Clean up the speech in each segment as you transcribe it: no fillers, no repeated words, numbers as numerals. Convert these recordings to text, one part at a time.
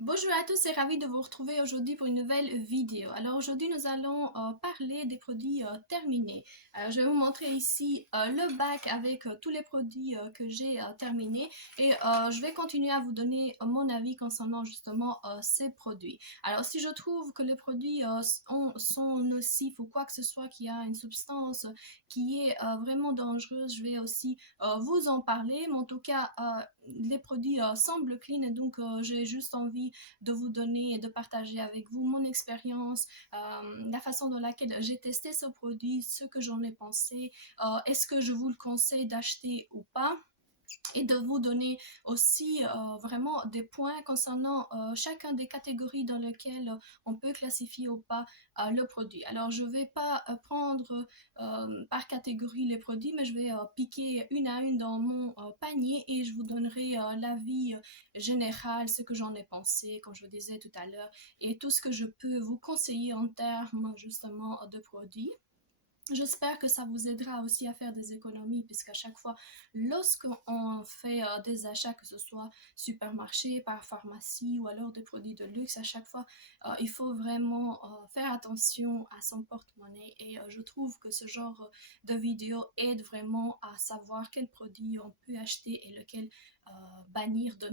Bonjour à tous et ravi de vous retrouver aujourd'hui pour une nouvelle vidéo. Alors aujourd'hui nous allons parler des produits terminés. Alors je vais vous montrer ici le bac avec tous les produits que j'ai terminés et je vais continuer à vous donner mon avis concernant justement ces produits. Alors si je trouve que les produits sont nocifs ou quoi que ce soit, qui a une substance qui est vraiment dangereuse, je vais aussi vous en parler. Mais en tout cas, les produits semblent clean et donc j'ai juste envie de vous donner et de partager avec vous mon expérience, la façon dans laquelle j'ai testé ce produit, ce que j'en ai pensé, est-ce que je vous le conseille d'acheter ou pas et de vous donner aussi vraiment des points concernant chacun des catégories dans lesquelles on peut classifier ou pas le produit. Alors je ne vais pas prendre par catégorie les produits, mais je vais piquer une à une dans mon panier et je vous donnerai l'avis général, ce que j'en ai pensé, comme je vous disais tout à l'heure, et tout ce que je peux vous conseiller en termes justement de produits. J'espère que ça vous aidera aussi à faire des économies, puisqu'à chaque fois, lorsqu'on fait des achats, que ce soit supermarché, par pharmacie ou alors des produits de luxe, à chaque fois, il faut vraiment faire attention à son porte-monnaie. Et je trouve que ce genre de vidéo aide vraiment à savoir quel produit on peut acheter et lequel bannir de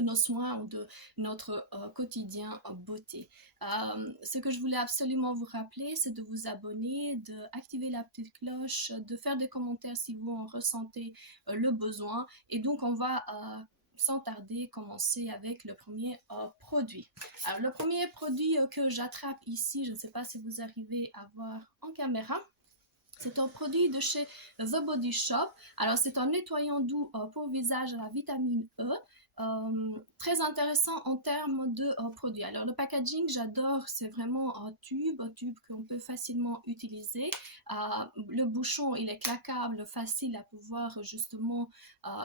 nos soins ou de notre quotidien beauté. Ce que je voulais absolument vous rappeler, c'est de vous abonner, d'activer la petite cloche, de faire des commentaires si vous en ressentez le besoin. Et donc, on va sans tarder commencer avec le premier produit. Alors, le premier produit que j'attrape ici, je ne sais pas si vous arrivez à voir en caméra, c'est un produit de chez The Body Shop. Alors, c'est un nettoyant doux pour visage à la vitamine E. Très intéressant en termes de produits. Alors, le packaging, j'adore. C'est vraiment un tube qu'on peut facilement utiliser. Le bouchon, il est claquable, facile à pouvoir justement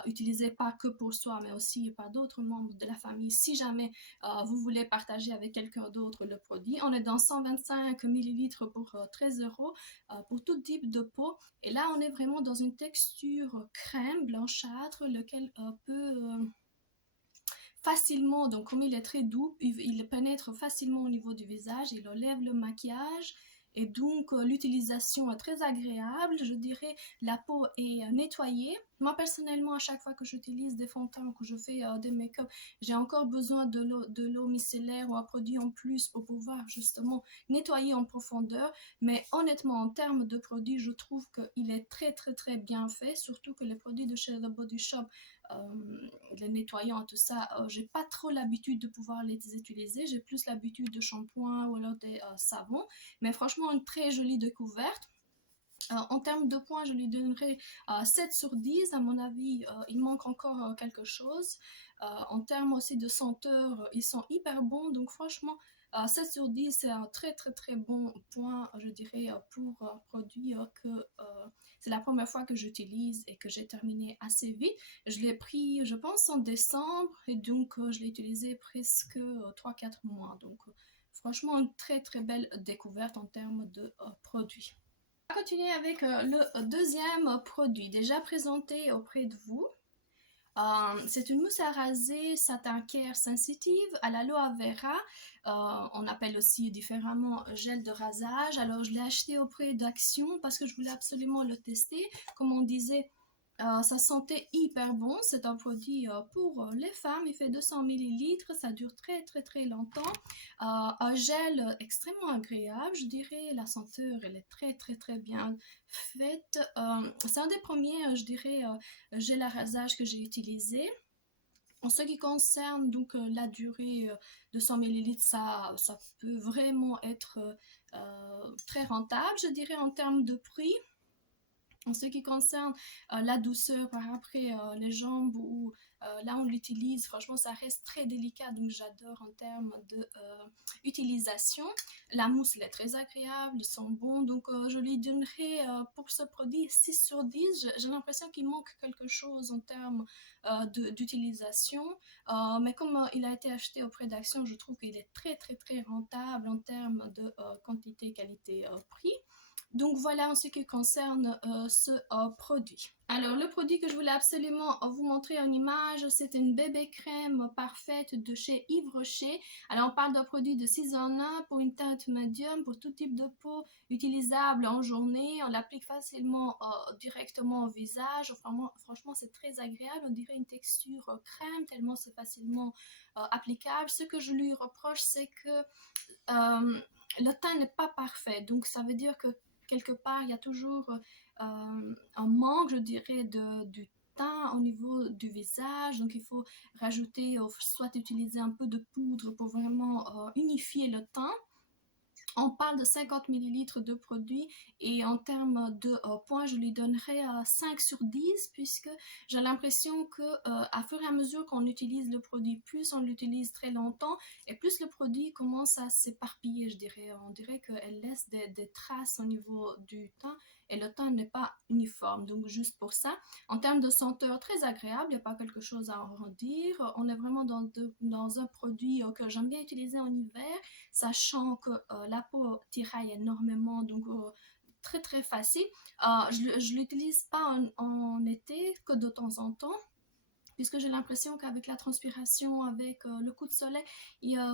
utiliser pas que pour soi, mais aussi par d'autres membres de la famille. Si jamais vous voulez partager avec quelqu'un d'autre le produit, on est dans 125 millilitres pour 13 euros pour tout type de peau. Et là, on est vraiment dans une texture crème blanchâtre, lequel peut facilement, donc comme il est très doux, il pénètre facilement au niveau du visage, il enlève le maquillage. Et donc, l'utilisation est très agréable. Je dirais, la peau est nettoyée. Moi, personnellement, à chaque fois que j'utilise des fonds de teint ou que je fais des make-up, j'ai encore besoin de l'eau micellaire ou un produit en plus pour pouvoir justement nettoyer en profondeur. Mais honnêtement, en termes de produits, je trouve qu'il est très, très, très bien fait. Surtout que les produits de chez The Body Shop, les nettoyants, tout ça, j'ai pas trop l'habitude de pouvoir les utiliser. J'ai plus l'habitude de shampoing ou alors des savons. Mais franchement, une très jolie découverte. En termes de points, je lui donnerai 7 sur 10. À mon avis, il manque encore quelque chose. En termes aussi de senteur, ils sont hyper bons. Donc franchement, 7 sur 10, c'est un très très très bon point, je dirais, pour un produit que c'est la première fois que j'utilise et que j'ai terminé assez vite. Je l'ai pris, je pense, en décembre et donc je l'ai utilisé presque 3-4 mois. Donc franchement, une très très belle découverte en termes de produits. On va continuer avec le deuxième produit déjà présenté auprès de vous. C'est une mousse à raser satin care sensitive à l'aloe vera. On appelle aussi différemment gel de rasage. Alors je l'ai acheté auprès d'Action parce que je voulais absolument le tester. Comme on disait, ça sentait hyper bon. C'est un produit pour les femmes. Il fait 200 millilitres. Ça dure très très très longtemps. Un gel extrêmement agréable. Je dirais la senteur, elle est très très très bien faite. C'est un des premiers, je dirais, gel à rasage que j'ai utilisé. En ce qui concerne donc la durée de 100 millilitres, ça peut vraiment être très rentable, je dirais, en termes de prix. En ce qui concerne la douceur par après les jambes ou là on l'utilise, franchement ça reste très délicat, donc j'adore en termes de utilisation. La mousse elle est très agréable, ils sont bons, donc je lui donnerai pour ce produit 6 sur 10. J'ai l'impression qu'il manque quelque chose en termes d'utilisation, mais comme il a été acheté auprès d'Action, je trouve qu'il est très très très rentable en termes de quantité, qualité, prix. Donc voilà en ce qui concerne ce produit. Alors le produit que je voulais absolument vous montrer en image, c'est une bébé crème parfaite de chez Yves Rocher. Alors on parle d'un produit de 6 en 1 pour une teinte médium, pour tout type de peau, utilisable en journée. On l'applique facilement directement au visage. Franchement c'est très agréable, on dirait une texture crème tellement c'est facilement applicable. Ce que je lui reproche, c'est que le teint n'est pas parfait, donc ça veut dire que quelque part il y a toujours un manque, je dirais, du teint au niveau du visage, donc il faut rajouter, soit utiliser un peu de poudre pour vraiment unifier le teint. On parle de 50 millilitres de produit et en termes de points, je lui donnerais 5 sur 10 puisque j'ai l'impression que à fur et à mesure qu'on utilise le produit, plus on l'utilise très longtemps et plus le produit commence à s'éparpiller, je dirais. On dirait qu'elle laisse des traces au niveau du teint et le teint n'est pas uniforme. Donc juste pour ça, en termes de senteur, très agréable, il n'y a pas quelque chose à en redire. On est vraiment dans un produit que j'aime bien utiliser en hiver, sachant que la peau tiraille énormément, donc très très facile. Je ne l'utilise pas en été, que de temps en temps, puisque j'ai l'impression qu'avec la transpiration, avec le coup de soleil,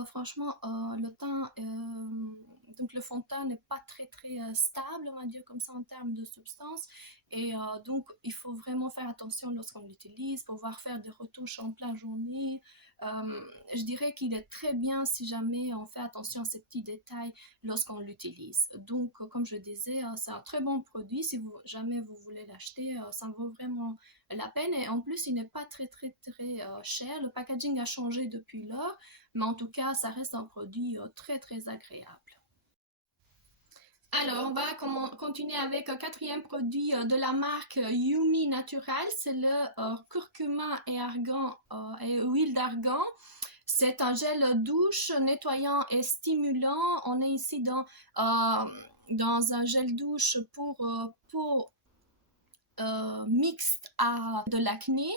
franchement, le teint, donc le fond de teint n'est pas très très stable, on va dire comme ça, en termes de substance. Et donc, il faut vraiment faire attention lorsqu'on l'utilise, pouvoir faire des retouches en pleine journée. Je dirais qu'il est très bien si jamais on fait attention à ces petits détails lorsqu'on l'utilise. Donc, comme je disais, c'est un très bon produit. Si jamais vous voulez l'acheter, ça vaut vraiment la peine. Et en plus, il n'est pas très très très cher. Le packaging a changé depuis lors, mais en tout cas, ça reste un produit très très agréable. Alors, on va continuer avec un quatrième produit de la marque Yumi Natural. C'est le curcuma et argan et huile d'argan. C'est un gel douche nettoyant et stimulant. On est ici dans un gel douche pour mixte à de l'acné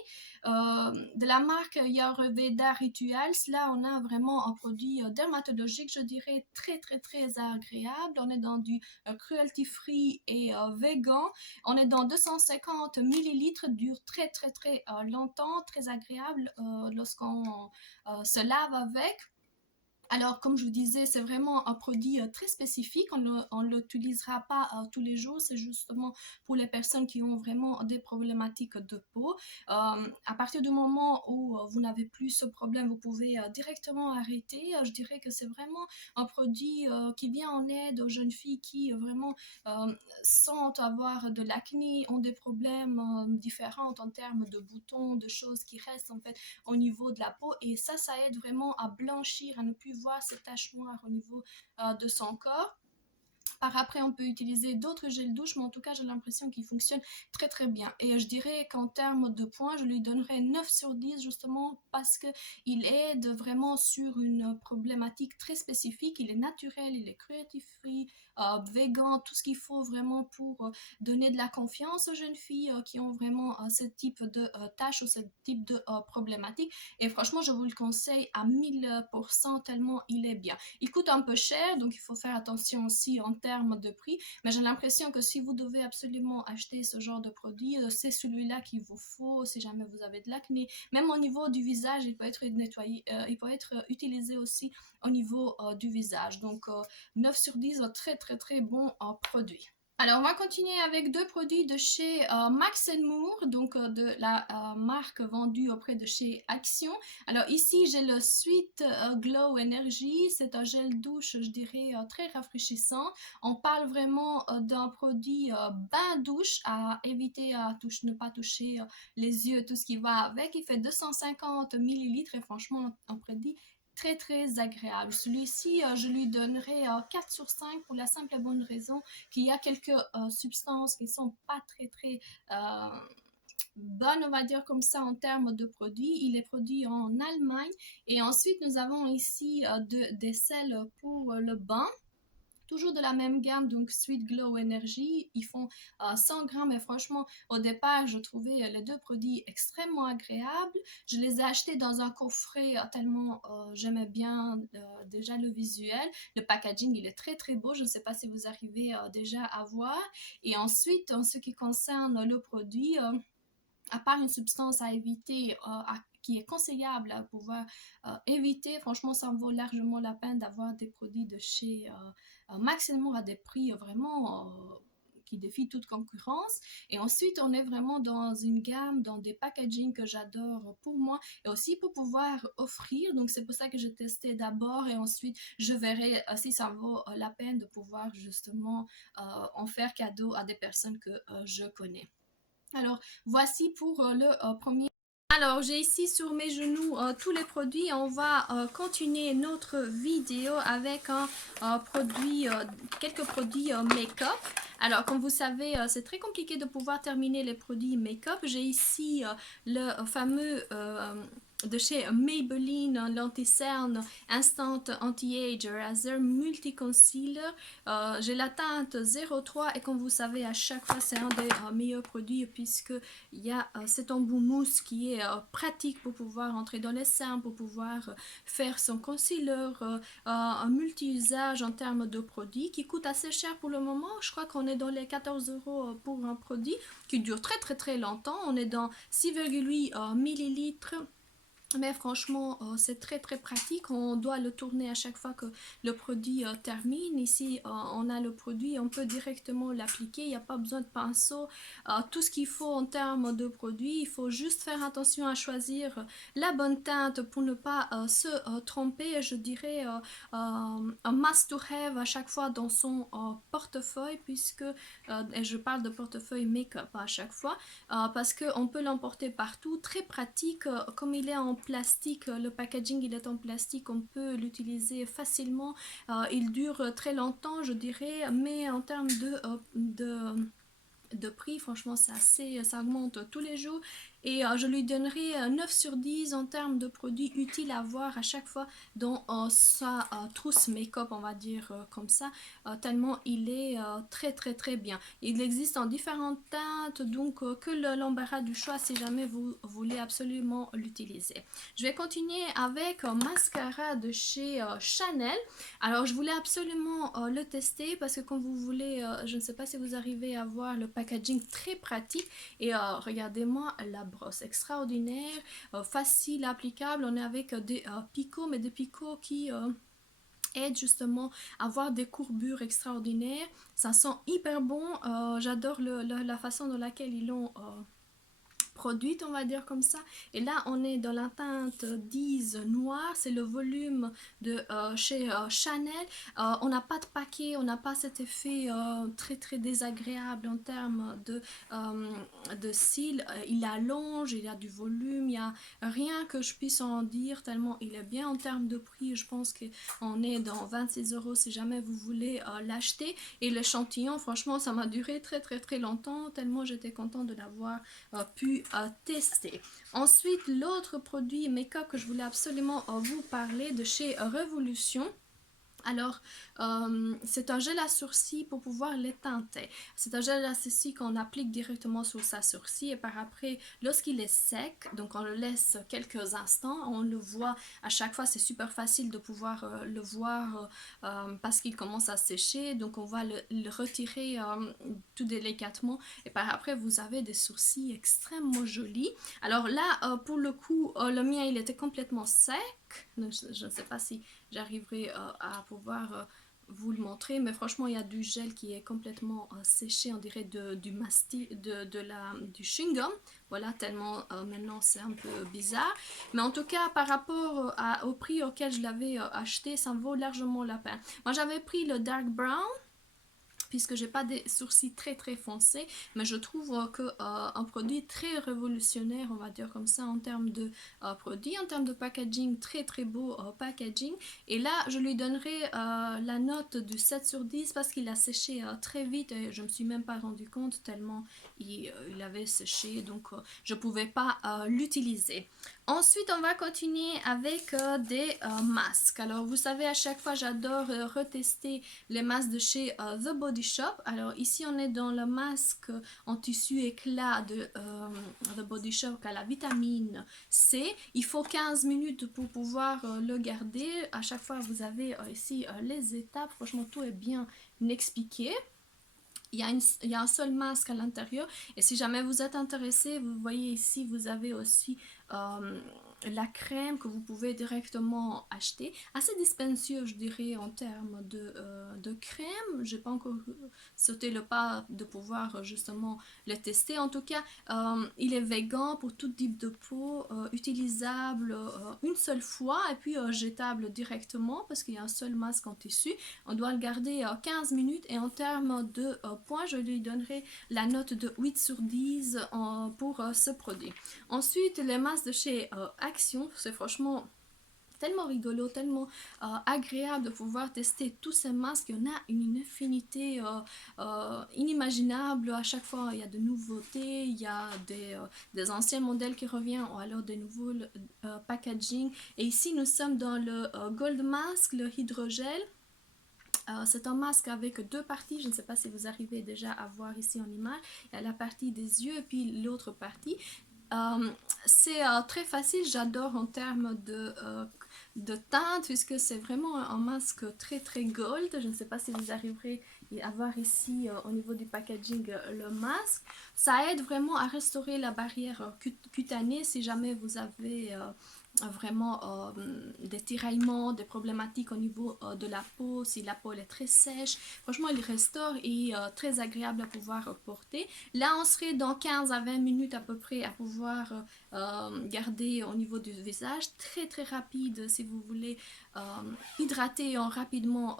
de la marque Ayurveda Rituals. Là on a vraiment un produit dermatologique, je dirais très très très agréable. On est dans du cruelty free et vegan. On est dans 250 millilitres, dure très très très longtemps, très agréable lorsqu'on se lave avec. Alors, comme je vous disais, c'est vraiment un produit très spécifique. On ne l'utilisera pas tous les jours. C'est justement pour les personnes qui ont vraiment des problématiques de peau. À partir du moment où vous n'avez plus ce problème, vous pouvez directement arrêter. Je dirais que c'est vraiment un produit qui vient en aide aux jeunes filles qui vraiment sentent avoir de l'acné, ont des problèmes différents en termes de boutons, de choses qui restent en fait au niveau de la peau. Et ça aide vraiment à blanchir, à ne plus voir ces taches noires au niveau de son corps. Par après, on peut utiliser d'autres gels douche, mais en tout cas, j'ai l'impression qu'il fonctionne très très bien. Et je dirais qu'en termes de points, je lui donnerais 9 sur 10 justement parce qu'il aide vraiment sur une problématique très spécifique. Il est naturel, il est cruelty free, vegan, tout ce qu'il faut vraiment pour donner de la confiance aux jeunes filles qui ont vraiment ce type de tâches ou ce type de problématique. Et franchement, je vous le conseille à 1000% tellement il est bien. Il coûte un peu cher, donc il faut faire attention aussi en termes de prix, mais j'ai l'impression que si vous devez absolument acheter ce genre de produit, c'est celui-là qu'il vous faut si jamais vous avez de l'acné. Même au niveau du visage, il peut être nettoyé, il peut être utilisé aussi au niveau du visage. Donc 9 sur 10, très très très bon produit. Alors, on va continuer avec deux produits de chez Max Moore, donc de la marque vendue auprès de chez Action. Alors ici, j'ai le Sweet Glow Energy. C'est un gel douche, je dirais, très rafraîchissant. On parle vraiment d'un produit bain douche à éviter ne pas toucher les yeux, tout ce qui va avec. Il fait 250 millilitres et franchement, un produit très très agréable. Celui-ci, je lui donnerai 4 sur 5 pour la simple et bonne raison qu'il y a quelques substances qui sont pas très très bonnes, on va dire comme ça, en termes de produits. Il est produit en Allemagne. Et ensuite, nous avons ici des sels pour le bain. Toujours de la même gamme, donc Sweet Glow Energy. Ils font 100 grammes et franchement, au départ, je trouvais les deux produits extrêmement agréables. Je les ai achetés dans un coffret tellement j'aimais bien déjà le visuel. Le packaging, il est très très beau. Je ne sais pas si vous arrivez déjà à voir. Et ensuite, en ce qui concerne le produit, à part une substance à éviter, qui est conseillable à pouvoir éviter, franchement, ça en vaut largement la peine d'avoir des produits de chez Maximo à des prix vraiment qui défient toute concurrence. Et ensuite, on est vraiment dans une gamme, dans des packaging que j'adore pour moi et aussi pour pouvoir offrir. Donc, c'est pour ça que j'ai testé d'abord et ensuite, je verrai si ça vaut la peine de pouvoir justement en faire cadeau à des personnes que je connais. Alors, voici pour le premier. Alors, j'ai ici sur mes genoux tous les produits. On va continuer notre vidéo avec un produit, quelques produits make-up. Alors, comme vous savez, c'est très compliqué de pouvoir terminer les produits make-up. J'ai ici le fameux de chez Maybelline, l'anti-cerne Instant Anti-Age Razor Multi Concealer. J'ai la teinte 03 et comme vous savez, à chaque fois, c'est un des meilleurs produits puisque il y a cet embout mousse qui est pratique pour pouvoir entrer dans les seins, pour pouvoir faire son concealer, un multi-usage en termes de produits qui coûte assez cher pour le moment. Je crois qu'on est dans les 14 euros pour un produit qui dure très très très longtemps. On est dans 6,8 millilitres. Mais franchement, c'est très très pratique. On doit le tourner à chaque fois que le produit termine. Ici, on a le produit, on peut directement l'appliquer. Il n'y a pas besoin de pinceau. Tout ce qu'il faut en termes de produit, il faut juste faire attention à choisir la bonne teinte pour ne pas se tromper. Je dirais un must to have à chaque fois dans son portefeuille, puisque, et je parle de portefeuille make-up à chaque fois, parce qu'on peut l'emporter partout. Très pratique, comme il est en plastique, le packaging il est en plastique, on peut l'utiliser facilement, il dure très longtemps je dirais, mais en termes de prix, franchement c'est assez, ça augmente tous les jours et je lui donnerai 9 sur 10 en termes de produits utiles à voir à chaque fois dans sa trousse make-up, on va dire comme ça, tellement il est très très très bien. Il existe en différentes teintes, donc que l'embarras du choix si jamais vous voulez absolument l'utiliser. Je vais continuer avec un mascara de chez Chanel. Alors je voulais absolument le tester parce que quand vous voulez, je ne sais pas si vous arrivez à voir le packaging très pratique et regardez-moi la brosse extraordinaire, facile applicable. On est avec des picots, mais des picots qui aident justement à avoir des courbures extraordinaires. Ça sent hyper bon. J'adore la façon dans laquelle ils l'ont produite, on va dire comme ça. Et là, on est dans la teinte 10 noir, c'est le volume de chez Chanel. On n'a pas de paquet, on n'a pas cet effet très très désagréable en termes de cils. Il allonge, il y a du volume, il n'y a rien que je puisse en dire tellement il est bien en termes de prix. Je pense qu'on est dans 26 euros si jamais vous voulez l'acheter. Et l'échantillon, franchement, ça m'a duré très très très longtemps, tellement j'étais contente de l'avoir pu tester. Ensuite, l'autre produit make-up que je voulais absolument vous parler de chez Revolution. Alors, c'est un gel à sourcils pour pouvoir les teinter. C'est un gel à sourcils qu'on applique directement sur sa sourcil et par après, lorsqu'il est sec, donc on le laisse quelques instants, on le voit à chaque fois, c'est super facile de pouvoir le voir parce qu'il commence à sécher, donc on va le retirer tout délicatement et par après, vous avez des sourcils extrêmement jolis. Alors là, pour le coup, le mien, il était complètement sec. Je ne sais pas si j'arriverai à pouvoir vous le montrer, mais franchement il y a du gel qui est complètement séché, on dirait du chewing-gum, voilà, tellement maintenant c'est un peu bizarre, mais en tout cas par rapport au prix auquel je l'avais acheté, ça vaut largement la peine. Moi j'avais pris le dark brown puisque j'ai pas des sourcils très très foncés, mais je trouve que un produit très révolutionnaire, on va dire comme ça, en termes de produit, en termes de packaging, très très beau packaging. Et là, je lui donnerai la note du 7 sur 10 parce qu'il a séché très vite et je me suis même pas rendu compte tellement il avait séché, donc je pouvais pas l'utiliser. Ensuite, on va continuer avec des masques. Alors, vous savez, à chaque fois, j'adore retester les masques de chez The Body Shop. Alors, ici, on est dans le masque en tissu éclat de The Body Shop à la vitamine C. Il faut 15 minutes pour pouvoir le garder. À chaque fois, vous avez ici les étapes. Franchement, tout est bien expliqué. Il y a un seul masque à l'intérieur et si jamais vous êtes intéressé, vous voyez ici, vous avez aussi euh, la crème que vous pouvez directement acheter. Assez dispendieux, je dirais, en termes de crème. J'ai pas encore sauté le pas de pouvoir justement le tester. En tout cas, il est vegan pour tout type de peau, utilisable une seule fois et puis jetable directement parce qu'il y a un seul masque en tissu. On doit le garder 15 minutes et en termes de points, je lui donnerai la note de 8 sur 10 pour ce produit. Ensuite, les masques de chez Action, c'est franchement tellement rigolo, tellement agréable de pouvoir tester tous ces masques. Il y en a une infinité inimaginable. À chaque fois, il y a de nouveautés, il y a des anciens modèles qui reviennent ou alors des nouveaux packaging. Et ici, nous sommes dans le Gold Mask, le hydrogel. C'est un masque avec deux parties, je ne sais pas si vous arrivez déjà à voir ici en image. Il y a la partie des yeux et puis l'autre partie. Euh, c'est très facile, j'adore en termes de teinte puisque c'est vraiment un masque très très gold. Je ne sais pas si vous arriverez à voir ici au niveau du packaging le masque. Ça aide vraiment à restaurer la barrière cutanée si jamais vous avez vraiment des tiraillements, des problématiques au niveau de la peau, si la peau est très sèche. Franchement, il restaure et très agréable à pouvoir porter. Là, on serait dans 15 à 20 minutes à peu près à pouvoir garder au niveau du visage. Très très rapide si vous voulez hydrater rapidement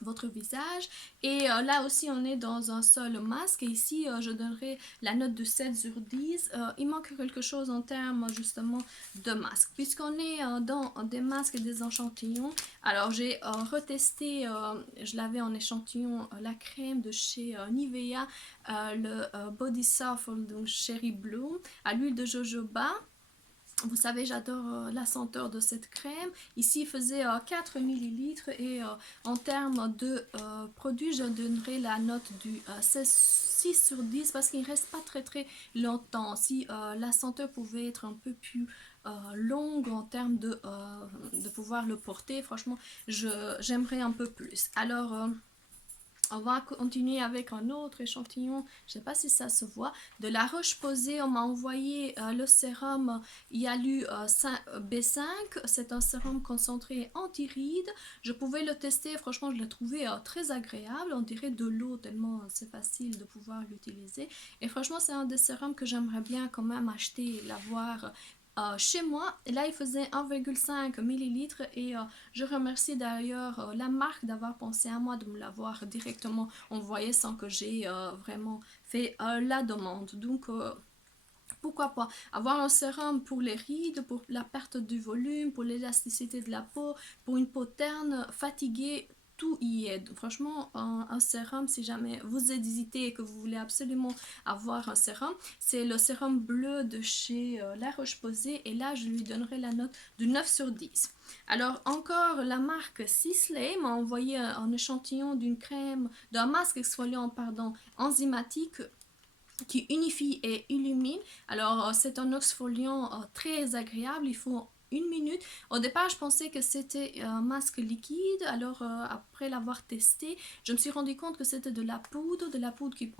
votre visage et là aussi on est dans un seul masque et ici je donnerai la note de 7 sur 10. Il manque quelque chose en termes justement de masque puisqu'on est dans des masques et des échantillons. Alors j'ai retesté, je l'avais en échantillon la crème de chez Nivea, le Body Soft donc Cherry Bloom à l'huile de jojoba. Vous savez, j'adore la senteur de cette crème. Ici, il faisait 4 millilitres et en termes de produit, je donnerai la note du 6 sur 10 parce qu'il ne reste pas très très longtemps. Si la senteur pouvait être un peu plus longue en termes de pouvoir le porter, franchement, j'aimerais un peu plus. Alors, on va continuer avec un autre échantillon, je ne sais pas si ça se voit, de la Roche-Posay. On m'a envoyé le sérum Yalu B5, c'est un sérum concentré anti-rides. Je pouvais le tester, franchement je l'ai trouvé très agréable, on dirait de l'eau tellement c'est facile de pouvoir l'utiliser. Et franchement c'est un des sérums que j'aimerais bien quand même acheter et l'avoir chez moi. Et là il faisait 1,5 millilitres et je remercie d'ailleurs la marque d'avoir pensé à moi, de me l'avoir directement envoyé sans que j'ai vraiment fait la demande. Donc pourquoi pas avoir un sérum pour les rides, pour la perte du volume, pour l'élasticité de la peau, pour une peau terne, fatiguée, tout y est. Franchement, un sérum, si jamais vous hésitez et que vous voulez absolument avoir un sérum, c'est le sérum bleu de chez La Roche-Posay et là, je lui donnerai la note de 9 sur 10. Alors, encore la marque Sisley m'a envoyé un échantillon d'une crème, d'un masque exfoliant, pardon, enzymatique qui unifie et illumine. Alors, c'est un exfoliant très agréable. Il faut une minute. Au départ, je pensais que c'était un masque liquide. Alors, après l'avoir testé, je me suis rendu compte que c'était de la poudre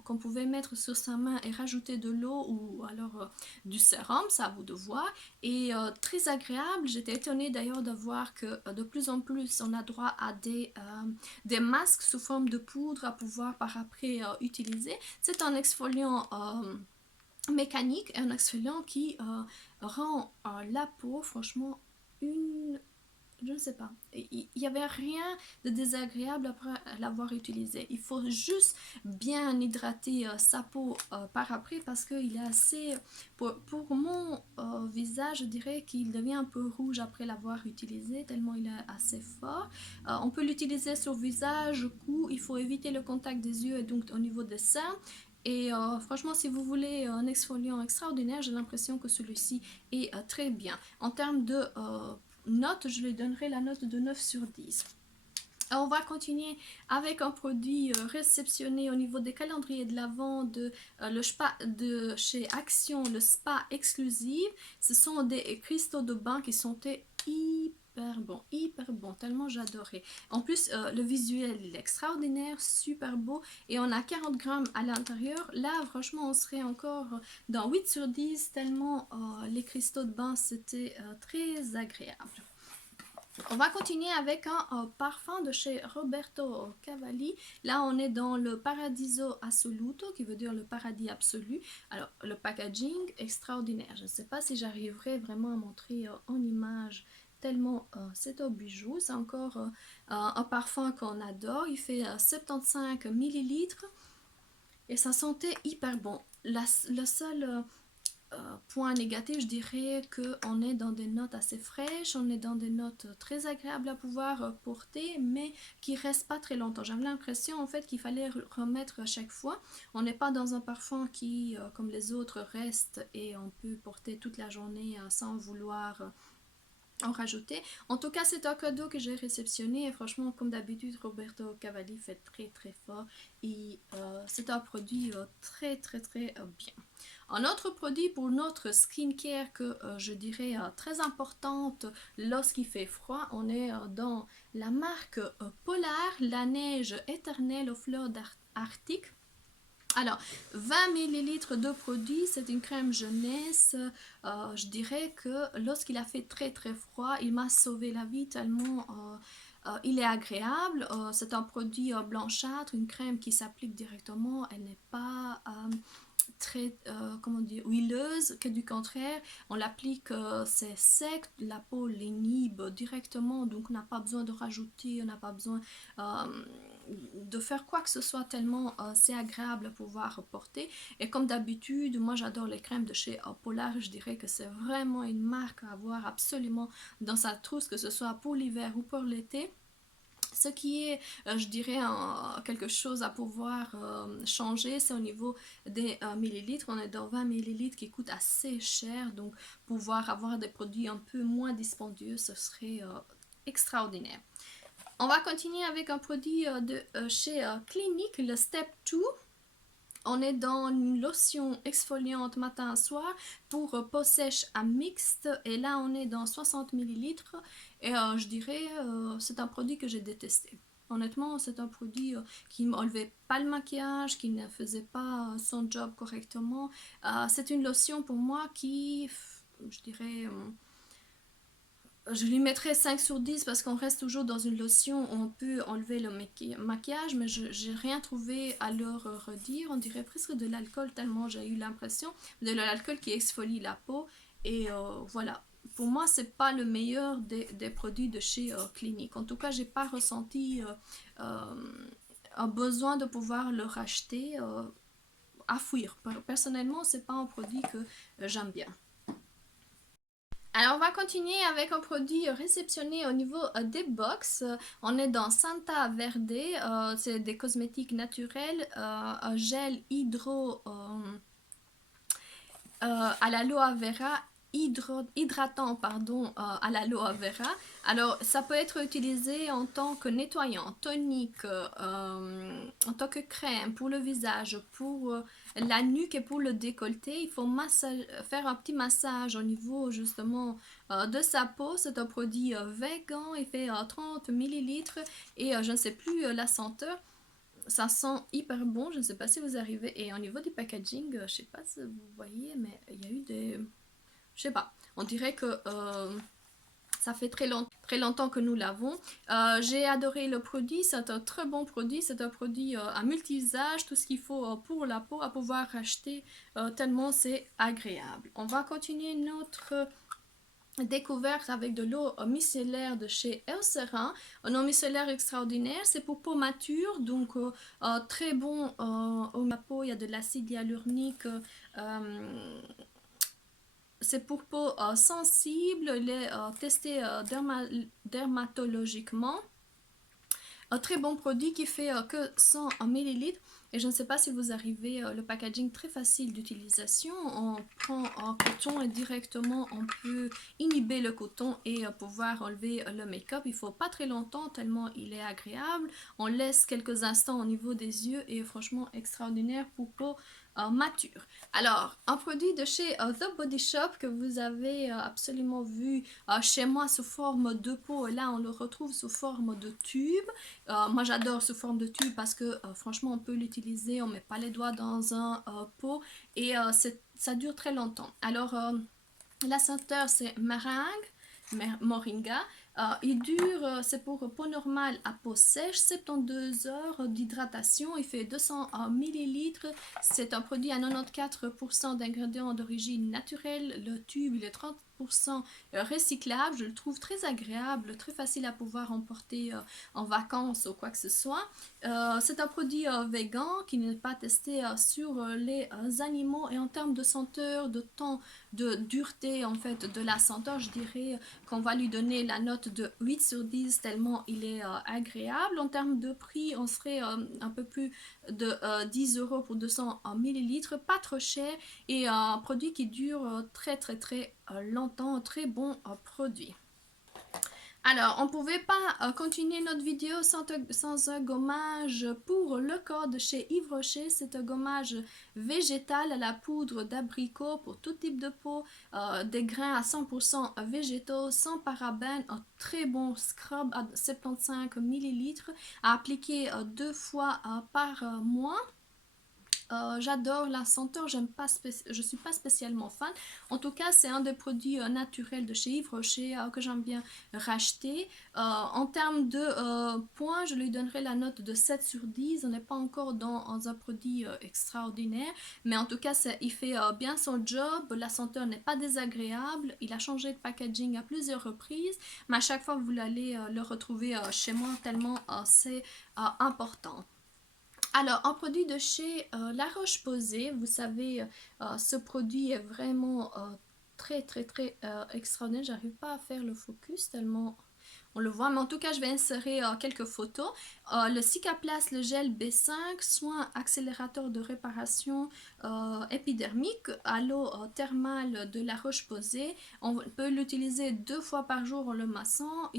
qu'on pouvait mettre sur sa main et rajouter de l'eau ou alors du sérum, ça à vous de voir. Et très agréable. J'étais étonnée d'ailleurs de voir que de plus en plus, on a droit à des masques sous forme de poudre à pouvoir par après utiliser. C'est un exfoliant mécanique et un exfoliant qui rend la peau franchement une... Je ne sais pas. Il n'y avait rien de désagréable après l'avoir utilisé. Il faut juste bien hydrater sa peau par après parce qu'il est assez... Pour mon visage, je dirais qu'il devient un peu rouge après l'avoir utilisé tellement il est assez fort. On peut l'utiliser sur visage, cou. Il faut éviter le contact des yeux et donc au niveau des seins. et franchement si vous voulez un exfoliant extraordinaire, j'ai l'impression que celui-ci est très bien. En termes de notes, je lui donnerai la note de 9 sur 10. On va continuer avec un produit réceptionné au niveau des calendriers de l'Avent le spa de chez Action, le spa exclusif. Ce sont des cristaux de bain qui sont hyper bon, tellement j'adorais. En plus, le visuel il est extraordinaire, super beau, et on a 40 grammes à l'intérieur. Là, franchement, on serait encore dans 8 sur 10, tellement les cristaux de bain, c'était très agréable. On va continuer avec un parfum de chez Roberto Cavalli. Là, on est dans le Paradiso Assoluto, qui veut dire le paradis absolu. Alors, le packaging, extraordinaire. Je ne sais pas si j'arriverai vraiment à montrer en image tellement c'est au bijou. C'est encore un parfum qu'on adore. Il fait 75 millilitres et ça sentait hyper bon. Le seul point négatif, je dirais qu'on est dans des notes assez fraîches, on est dans des notes très agréables à pouvoir porter, mais qui restent pas très longtemps. J'avais l'impression en fait qu'il fallait remettre à chaque fois. On n'est pas dans un parfum qui, comme les autres, reste et on peut porter toute la journée sans vouloir en rajouter. En tout cas, c'est un cadeau que j'ai réceptionné et franchement, comme d'habitude, Roberto Cavalli fait très fort et c'est un produit très bien. Un autre produit pour notre skincare que je dirais très importante lorsqu'il fait froid, on est dans la marque Polar, la neige éternelle aux fleurs d'Arctique. Alors, 20 millilitres de produit, c'est une crème jeunesse. Je dirais que lorsqu'il a fait très froid, il m'a sauvé la vie tellement il est agréable. C'est un produit blanchâtre, une crème qui s'applique directement. Elle n'est pas très comment dire, huileuse, que du contraire on l'applique, c'est sec, la peau l'inhibe directement, donc on n'a pas besoin de rajouter, on n'a pas besoin de faire quoi que ce soit, tellement c'est agréable à pouvoir porter. Et comme d'habitude, moi j'adore les crèmes de chez Polar, je dirais que c'est vraiment une marque à avoir absolument dans sa trousse, que ce soit pour l'hiver ou pour l'été. Ce qui est, je dirais, quelque chose à pouvoir changer, c'est au niveau des millilitres. On est dans 20 millilitres qui coûtent assez cher, donc pouvoir avoir des produits un peu moins dispendieux, ce serait extraordinaire. On va continuer avec un produit de chez Clinique, le Step 2. On est dans une lotion exfoliante matin et soir pour peau sèche à mixte. Et là, on est dans 60 millilitres. Et je dirais, c'est un produit que j'ai détesté. Honnêtement, c'est un produit qui ne m'enlevait pas le maquillage, qui ne faisait pas son job correctement. C'est une lotion pour moi qui, je dirais, je lui mettrais 5 sur 10 parce qu'on reste toujours dans une lotion où on peut enlever le maquillage, mais je n'ai rien trouvé à leur redire. On dirait presque de l'alcool, tellement j'ai eu l'impression de l'alcool qui exfolie la peau. Et voilà, pour moi, c'est pas le meilleur des produits de chez Clinique. En tout cas, j'ai pas ressenti un besoin de pouvoir le racheter à fuir. Personnellement, c'est pas un produit que j'aime bien. Alors on va continuer avec un produit réceptionné au niveau des box. On est dans Santa Verde, c'est des cosmétiques naturels, un gel à l'aloe vera, hydratant pardon, à l'aloe vera. Alors ça peut être utilisé en tant que nettoyant, tonique, en tant que crème pour le visage, pour la nuque et pour le décolleté. Il faut faire un petit massage au niveau justement de sa peau. C'est un produit vegan, il fait 30 millilitres et je ne sais plus la senteur. Ça sent hyper bon, je ne sais pas si vous arrivez. Et au niveau du packaging, je ne sais pas si vous voyez, mais il y a eu des... Je sais pas, on dirait que ça fait très longtemps que nous l'avons. J'ai adoré le produit, c'est un très bon produit, c'est un produit à multi-usage, tout ce qu'il faut pour la peau à pouvoir acheter, tellement c'est agréable. On va continuer notre découverte avec de l'eau micellaire de chez Eucerin, un eau micellaire extraordinaire, c'est pour peau mature, donc très bon au ma peau, il y a de l'acide hyaluronique, c'est pour peau sensible, il est testé dermatologiquement. Un très bon produit qui fait que 100 millilitres. Et je ne sais pas si vous arrivez, le packaging très facile d'utilisation. On prend un coton et directement on peut inhiber le coton et pouvoir enlever le make-up. Il ne faut pas très longtemps tellement il est agréable. On laisse quelques instants au niveau des yeux et franchement extraordinaire pour peau mature. Alors, un produit de chez The Body Shop que vous avez absolument vu chez moi sous forme de pot, et là on le retrouve sous forme de tube. Moi j'adore sous forme de tube parce que franchement on peut l'utiliser, on met pas les doigts dans un pot et ça dure très longtemps. Alors la senteur c'est meringue, moringa. Il dure, c'est pour peau normale à peau sèche, 72 heures d'hydratation. Il fait 200 millilitres. C'est un produit à 94% d'ingrédients d'origine naturelle. Le tube, il est 30% recyclable. Je le trouve très agréable, très facile à pouvoir emporter en vacances ou quoi que ce soit. C'est un produit vegan qui n'est pas testé sur les animaux. Et en termes de senteur, de temps, de dureté en fait de la senteur, je dirais qu'on va lui donner la note de 8 sur 10 tellement il est agréable. En termes de prix, on serait un peu plus de 10 euros pour 200 millilitres, pas trop cher et un produit qui dure très longtemps, un très bon produit. Alors, on ne pouvait pas continuer notre vidéo sans un gommage pour le corps de chez Yves Rocher. C'est un gommage végétal à la poudre d'abricot pour tout type de peau, des grains à 100% végétaux, sans parabènes, un très bon scrub à 75 millilitres à appliquer 2 fois par mois. J'adore la senteur, je suis pas spécialement fan. En tout cas, c'est un des produits naturels de chez Yves Rocher que j'aime bien racheter. En termes de points, je lui donnerai la note de 7 sur 10. On n'est pas encore dans un produit extraordinaire, mais en tout cas, il fait bien son job. La senteur n'est pas désagréable. Il a changé de packaging à plusieurs reprises, mais à chaque fois, vous allez le retrouver chez moi tellement c'est important. Alors, un produit de chez La Roche-Posay, vous savez, ce produit est vraiment très extraordinaire. J'arrive pas à faire le focus tellement on le voit, mais en tout cas, je vais insérer quelques photos. Le Cicaplast, le gel B5, soin accélérateur de réparation épidermique à l'eau thermale de La Roche-Posay. On peut l'utiliser 2 fois par jour en le massant.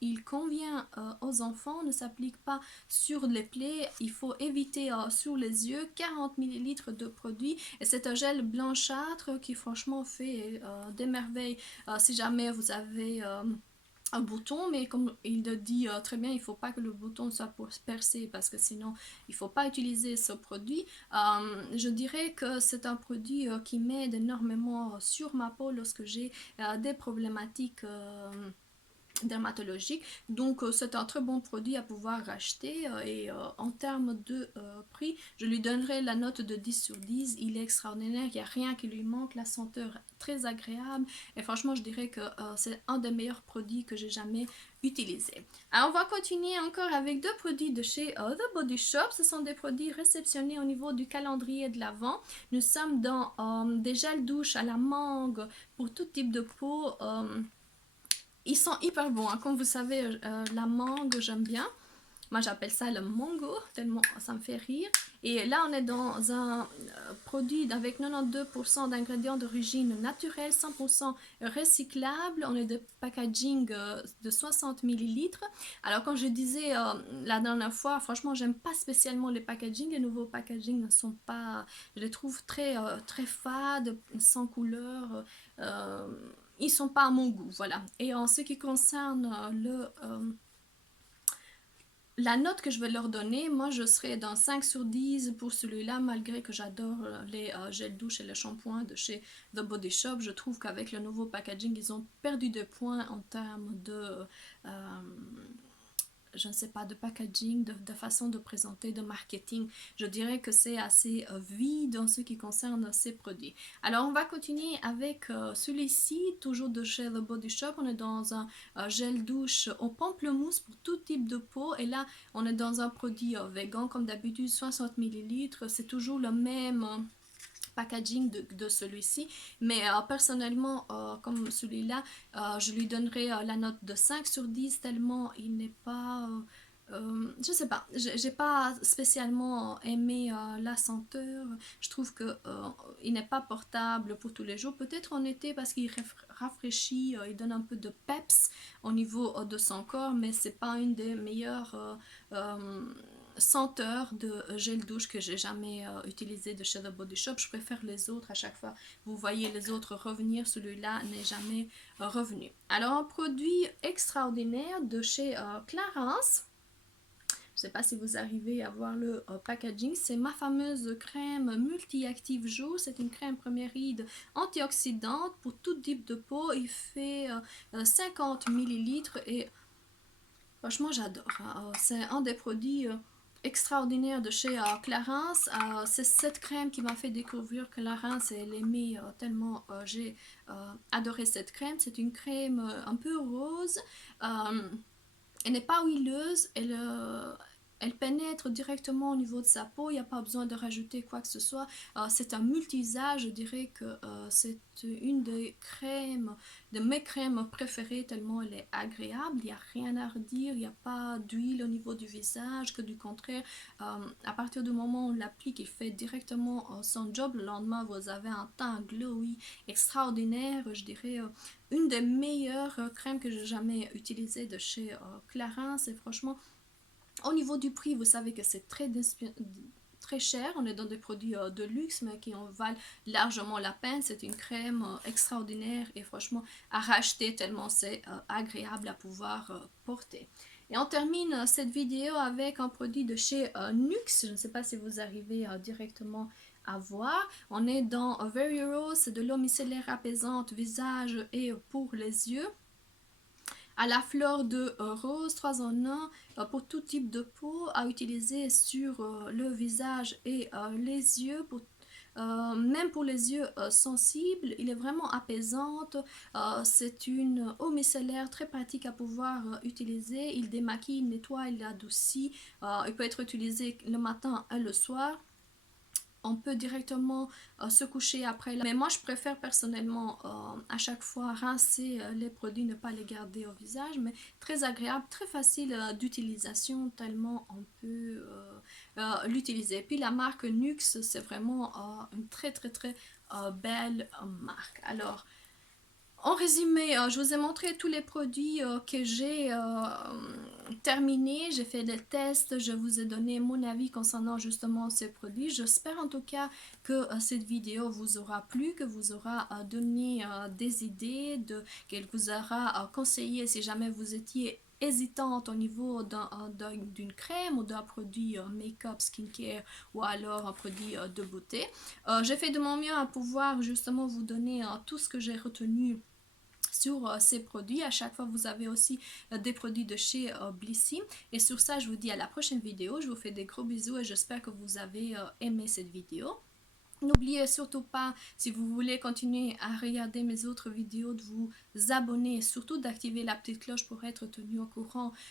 Il convient aux enfants, ne s'applique pas sur les plaies. Il faut éviter sur les yeux 40 millilitres de produit. Et c'est un gel blanchâtre qui franchement fait des merveilles. Si jamais vous avez un bouton, mais comme il le dit très bien, il ne faut pas que le bouton soit percé parce que sinon il ne faut pas utiliser ce produit. Je dirais que c'est un produit qui m'aide énormément sur ma peau lorsque j'ai des problématiques dermatologique. Donc c'est un très bon produit à pouvoir acheter et en termes de prix, je lui donnerai la note de 10 sur 10. Il est extraordinaire, il n'y a rien qui lui manque, la senteur très agréable et franchement je dirais que c'est un des meilleurs produits que j'ai jamais utilisé. Alors on va continuer encore avec 2 produits de chez The Body Shop. Ce sont des produits réceptionnés au niveau du calendrier de l'Avent. Nous sommes dans des gels douche à la mangue pour tout type de peau. Ils sont hyper bons, hein. Comme vous savez, la mangue, j'aime bien. Moi, j'appelle ça le mango, tellement ça me fait rire. Et là, on est dans un produit avec 92% d'ingrédients d'origine naturelle, 100% recyclable. On est de packaging de 60 millilitres. Alors, comme je disais la dernière fois, franchement, j'aime pas spécialement les packaging. Les nouveaux packaging ne sont pas... Je les trouve très fades, sans couleur. Ils sont pas à mon goût, voilà. Et en ce qui concerne la note que je vais leur donner, moi je serai dans 5 sur 10 pour celui-là, malgré que j'adore les gels douche et les shampoings de chez The Body Shop. Je trouve qu'avec le nouveau packaging, ils ont perdu des points en termes de... je ne sais pas, de packaging, de façon de présenter, de marketing. Je dirais que c'est assez vide en ce qui concerne ces produits. Alors, on va continuer avec celui-ci, toujours de chez The Body Shop. On est dans un gel douche au pamplemousse pour tout type de peau. Et là, on est dans un produit vegan, comme d'habitude, 60 millilitres. C'est toujours le même... packaging de celui-ci, mais personnellement comme celui-là je lui donnerai la note de 5 sur 10 tellement il n'est pas je sais pas, j'ai pas spécialement aimé la senteur. Je trouve que il n'est pas portable pour tous les jours. Peut-être en été parce qu'il rafraîchit, il donne un peu de peps au niveau de son corps, mais c'est pas une des meilleures senteurs de gel douche que j'ai jamais utilisé de chez The Body Shop. Je préfère les autres à chaque fois. Vous voyez les autres revenir, celui-là n'est jamais revenu. Alors un produit extraordinaire de chez Clarins. Je ne sais pas si vous arrivez à voir le packaging. C'est ma fameuse crème multi-active jour. C'est une crème première ride antioxydante pour tout type de peau. Il fait 50 millilitres et franchement j'adore. C'est un des produits extraordinaires de chez Clarins. C'est cette crème qui m'a fait découvrir Clarins et l'aimer tellement j'ai adoré cette crème. C'est une crème un peu rose. Elle n'est pas huileuse, elle pénètre directement au niveau de sa peau, il n'y a pas besoin de rajouter quoi que ce soit. C'est un multi-usage, je dirais que c'est une des crèmes, de mes crèmes préférées tellement elle est agréable, il n'y a rien à redire, il n'y a pas d'huile au niveau du visage, que du contraire, à partir du moment où on l'applique, il fait directement son job, le lendemain vous avez un teint glowy extraordinaire, je dirais une des meilleures crèmes que j'ai jamais utilisées de chez Clarins. C'est franchement, au niveau du prix, vous savez que c'est très cher. On est dans des produits de luxe, mais qui en valent largement la peine. C'est une crème extraordinaire et franchement à racheter tellement c'est agréable à pouvoir porter. Et on termine cette vidéo avec un produit de chez Nuxe. Je ne sais pas si vous arrivez directement à voir. On est dans Very Rose, c'est de l'eau micellaire apaisante visage et pour les yeux. À la fleur de rose 3 en 1 pour tout type de peau à utiliser sur le visage et les yeux même pour les yeux sensibles, il est vraiment apaisante. C'est une eau micellaire très pratique à pouvoir utiliser. Il démaquille, il nettoie, il adoucit. Il peut être utilisé le matin et le soir. On peut directement se coucher après. Mais moi, je préfère personnellement à chaque fois rincer les produits, ne pas les garder au visage. Mais très agréable, très facile d'utilisation, tellement on peut l'utiliser. Puis la marque Nuxe, c'est vraiment une très très très belle marque. Alors, en résumé, je vous ai montré tous les produits que j'ai terminés. J'ai fait des tests, je vous ai donné mon avis concernant justement ces produits. J'espère en tout cas que cette vidéo vous aura plu, que vous aura donné des idées, qu'elle vous aura conseillé si jamais vous étiez hésitante au niveau d'une crème ou d'un produit make-up, skincare ou alors un produit de beauté. J'ai fait de mon mieux à pouvoir justement vous donner tout ce que j'ai retenu sur ces produits. À chaque fois, vous avez aussi des produits de chez Blissy. Et sur ça, je vous dis à la prochaine vidéo. Je vous fais des gros bisous et j'espère que vous avez aimé cette vidéo. N'oubliez surtout pas, si vous voulez continuer à regarder mes autres vidéos, de vous abonner et surtout d'activer la petite cloche pour être tenu au courant